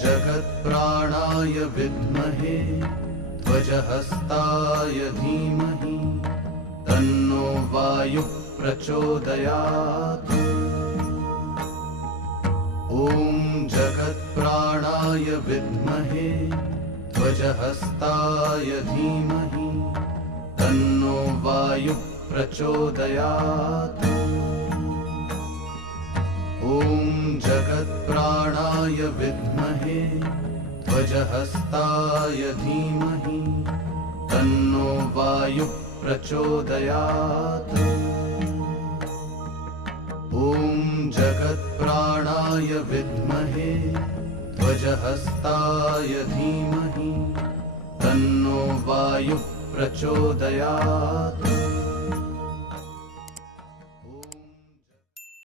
जगत्प्राणाय विद्महे ध्वजहस्ताय धीमहि तन्नो वायुः प्रचोदयात्। ॐ जगत्प्राणाय विद्महे ध्वजहस्ताय धीमहि तन्नो वायुः प्रचोदयात्। ॐ जगत्प्राणाय विद्महे ध्वजहस्ताय धीमहि तन्नो वायुः प्रचोदयात्। ॐ जगत्प्राणाय विद्महे ध्वजहस्ताय धीमहि तन्नो वायुः प्रचोदयात्।